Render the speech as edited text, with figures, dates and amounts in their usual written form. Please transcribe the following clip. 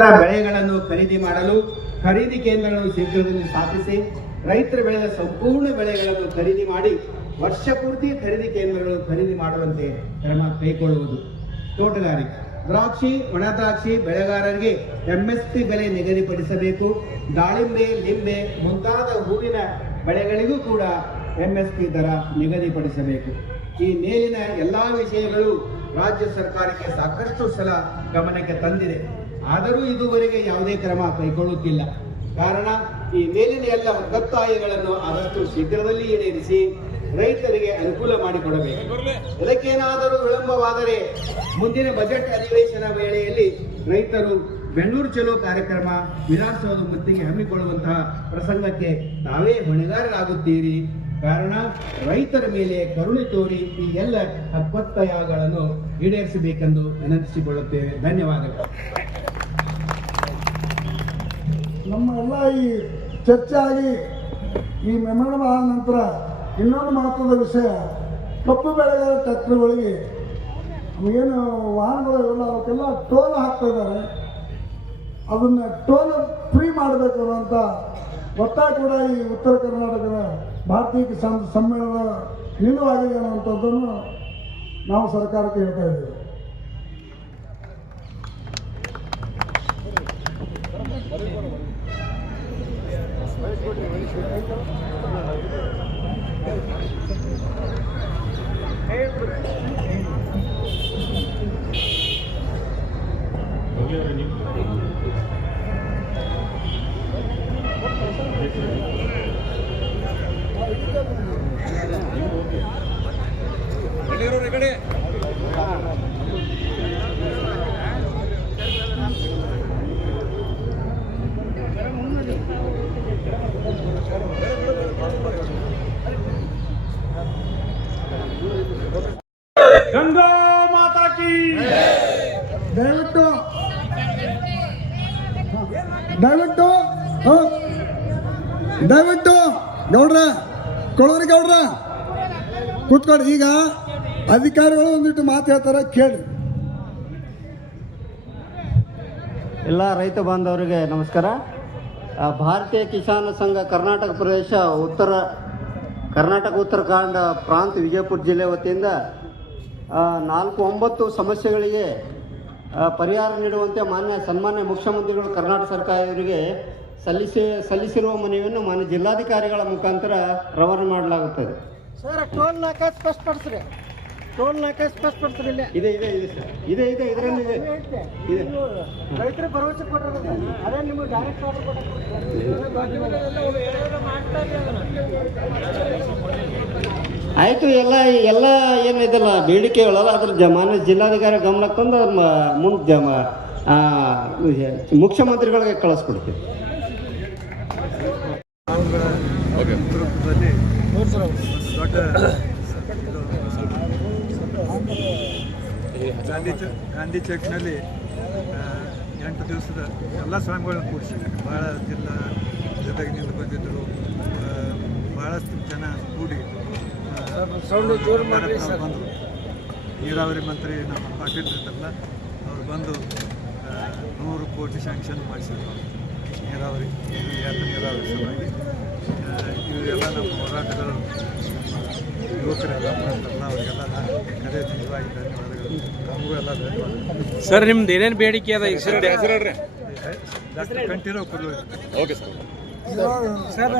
ಬೆಳೆಗಳನ್ನು ಖರೀದಿ ಮಾಡಲು ಖರೀದಿ ಕೇಂದ್ರಗಳನ್ನು ಶೀಘ್ರದಲ್ಲಿ ಸ್ಥಾಪಿಸಿ ರೈತರು ಬೆಳೆದ ಸಂಪೂರ್ಣ ಬೆಳೆಗಳನ್ನು ಖರೀದಿ ಮಾಡಿ ವರ್ಷ ಪೂರ್ತಿ ಖರೀದಿ ಕೇಂದ್ರಗಳು ಖರೀದಿ ಮಾಡುವಂತೆ ಕ್ರಮ ಕೈಗೊಳ್ಳುವುದು. ತೋಟಗಾರಿಕೆ, ದ್ರಾಕ್ಷಿ, ಒಣ ದ್ರಾಕ್ಷಿ ಬೆಳೆಗಾರರಿಗೆ MSP ಬೆಲೆ ನಿಗದಿಪಡಿಸಬೇಕು. ದಾಳಿಂಬೆ, ಲಿಂಬೆ ಮುಂತಾದ ಹೂವಿನ ಬೆಳೆಗಳಿಗೂ ಕೂಡ MSP ದರ ನಿಗದಿಪಡಿಸಬೇಕು. ಈ ಮೇಲಿನ ಎಲ್ಲಾ ವಿಷಯಗಳು ರಾಜ್ಯ ಸರ್ಕಾರಕ್ಕೆ ಸಾಕಷ್ಟು ಸಲ ಗಮನಕ್ಕೆ ತಂದಿದೆ. ಆದರೂ ಇದುವರೆಗೆ ಯಾವುದೇ ಕ್ರಮ ಕೈಗೊಳ್ಳುತ್ತಿಲ್ಲ. ಕಾರಣ ಈ ಮೇಲಿನ ಎಲ್ಲ ಒತ್ತಾಯಗಳನ್ನು ಆದಷ್ಟು ಶೀಘ್ರದಲ್ಲಿ ಈಡೇರಿಸಿ ರೈತರಿಗೆ ಅನುಕೂಲ ಮಾಡಿಕೊಡಬೇಕು. ಇದಕ್ಕೇನಾದರೂ ವಿಳಂಬವಾದರೆ ಮುಂದಿನ ಬಜೆಟ್ ಅಧಿವೇಶನ ವೇಳೆಯಲ್ಲಿ ರೈತರು ಬೆಂಗಳೂರು ಚಲೋ ಕಾರ್ಯಕ್ರಮ ವಿಧಾನಸೌಧ ಮುತ್ತಿಗೆ ಹಮ್ಮಿಕೊಳ್ಳುವಂತಹ ಪ್ರಸಂಗಕ್ಕೆ ತಾವೇ ಹೊಣೆಗಾರರಾಗುತ್ತೀರಿ. ಕಾರಣ ರೈತರ ಮೇಲೆ ಕರುಣೆ ತೋರಿ ಈ ಎಲ್ಲ ಒತ್ತಾಯಗಳನ್ನು ಈಡೇರಿಸಬೇಕೆಂದು ವಿನಂತಿಸಿಕೊಳ್ಳುತ್ತೇವೆ. ಧನ್ಯವಾದಗಳು. ನಮ್ಮ ಎಲ್ಲ ಈ ಚರ್ಚೆ ಆಗಿ ಈ ಮೆಮೊರಂ ಆದ ನಂತರ ಇನ್ನೊಂದು ಮಹತ್ವದ ವಿಷಯ, ಕಬ್ಬು ಬೆಳೆಗಾರ ಟ್ರ್ಯಾಕ್ಟರ್ಗಳಿಗೆ ಏನು ವಾಹನಗಳು ಇವೆಲ್ಲ ಅವಕ್ಕೆಲ್ಲ ಟೋಲ್ ಹಾಕ್ತಾ ಇದ್ದಾರೆ. ಅದನ್ನು ಟೋಲ್ ಫ್ರೀ ಮಾಡಬೇಕು ಅನ್ನೋಂಥ ಒತ್ತಾಯ ಕೂಡ ಈ ಉತ್ತರ ಕರ್ನಾಟಕದ ಭಾರತೀಯ ಕಿಸಾನ್ ಸಮ್ಮೇಳನ ನಿಲುವಾಗಿದೆ ಅನ್ನುವಂಥದ್ದನ್ನು ನಾವು ಸರ್ಕಾರಕ್ಕೆ ಹೇಳ್ತಾ ಇದ್ದೇವೆ. ಗಂಗಾ ಮಾತಾ ಕಿ ದಯವಿಟ್ಟು ಗೌಡ್ರ ಗೌಡ್ರ ಕೂತ್ಕೊಳ್ಳಿ. ಈಗ ಅಧಿಕಾರಿಗಳು ಒಂದಿಟ್ಟು ಮಾತು ಹೇಳ್ತಾರೆ, ಕೇಳಿ. ಎಲ್ಲ ರೈತ ಬಾಂಧವರಿಗೆ ನಮಸ್ಕಾರ. ಭಾರತೀಯ ಕಿಸಾನ್ ಸಂಘ ಕರ್ನಾಟಕ ಪ್ರದೇಶ ಕರ್ನಾಟಕ ಉತ್ತರಾಖಂಡ ಪ್ರಾಂತ ವಿಜಯಪುರ ಜಿಲ್ಲೆ ವತಿಯಿಂದ 4-9 ಸಮಸ್ಯೆಗಳಿಗೆ ಪರಿಹಾರ ನೀಡುವಂತೆ ಸನ್ಮಾನ್ಯ ಮುಖ್ಯಮಂತ್ರಿಗಳು ಕರ್ನಾಟಕ ಸರ್ಕಾರವರಿಗೆ ಸಲ್ಲಿಸಿರುವ ಮನವಿಯನ್ನು ಮಾನ್ಯ ಜಿಲ್ಲಾಧಿಕಾರಿಗಳ ಮುಖಾಂತರ ರವಾನೆ ಮಾಡಲಾಗುತ್ತದೆ. ಸರ್, ಟೋಲ್ ನಾಕ ಸ್ಪಷ್ಟಪಡಿಸ್ರಿ. ಇದೆ ಸರ್, ಇದೆ ಇದರಲ್ಲಿ ಇದೆ. ರೈತರು ಭರವಸೆ ಕೊಟ್ಟರೆ ಅದೇ ನಿಮಗೆ ಡೈರೆಕ್ಟ್ ಆಯಿತು. ಎಲ್ಲ ಏನು ಇದಲ್ಲ ಬೇಡಿಕೆಗಳಲ್ಲ, ಅದ್ರ ಮಾನ್ಯ ಜಿಲ್ಲಾಧಿಕಾರಿ ಗಮನಕ್ಕೆ ತಂದು ಮುಂದೆ ಮುಖ್ಯಮಂತ್ರಿಗಳಿಗೆ ಕಳಿಸ್ಕೊಡ್ತೀವಿ. ದೊಡ್ಡ ಗಾಂಧಿ ಚೌಕ್ನಲ್ಲಿ 8 ದಿವಸದ ಎಲ್ಲ ಸ್ವಾಮಿಗಳನ್ನ ಕೂಡಿಸಿ ಭಾಳ ಜಿಲ್ಲಾ ಜೊತೆಗಿನಿಂದ ಬಂದಿದ್ದರು. ಭಾಳಷ್ಟು ಜನ ಕೂಡಿ ಬಂದರು. ನೀರಾವರಿ ಮಂತ್ರಿ ನಮ್ಮ ಪಾಟೀಲ್ ಇರ್ತಾರಲ್ಲ, ಅವ್ರು ಬಂದು 100 ಕೋಟಿ ಸ್ಯಾಂಕ್ಷನ್ ಮಾಡಿಸಿದ್ರು ನೀರಾವರಿ ಸಲುವಾಗಿ. ಇವರೆಲ್ಲ ನಮ್ಮ ಹೋರಾಟಗಳು ಯುವಕರೆಲ್ಲ ಮಾಡ್ತಾರಲ್ಲ, ಅವರಿಗೆಲ್ಲ ಕರೆ ನಿಜವಾಗಿ ಧನ್ಯವಾದಗಳು. ನಮಗೂ ಎಲ್ಲ ಧನ್ಯವಾದಗಳು. ಸರ್, ನಿಮ್ದು ಏನೇನು ಬೇಡಿಕೆ ಅದ ಈಗ ಸರ್ ಹೆಸರು ಹೇಳ್ರಿ. Doctor Kantheerav Kurluru. Okay sir. Sir,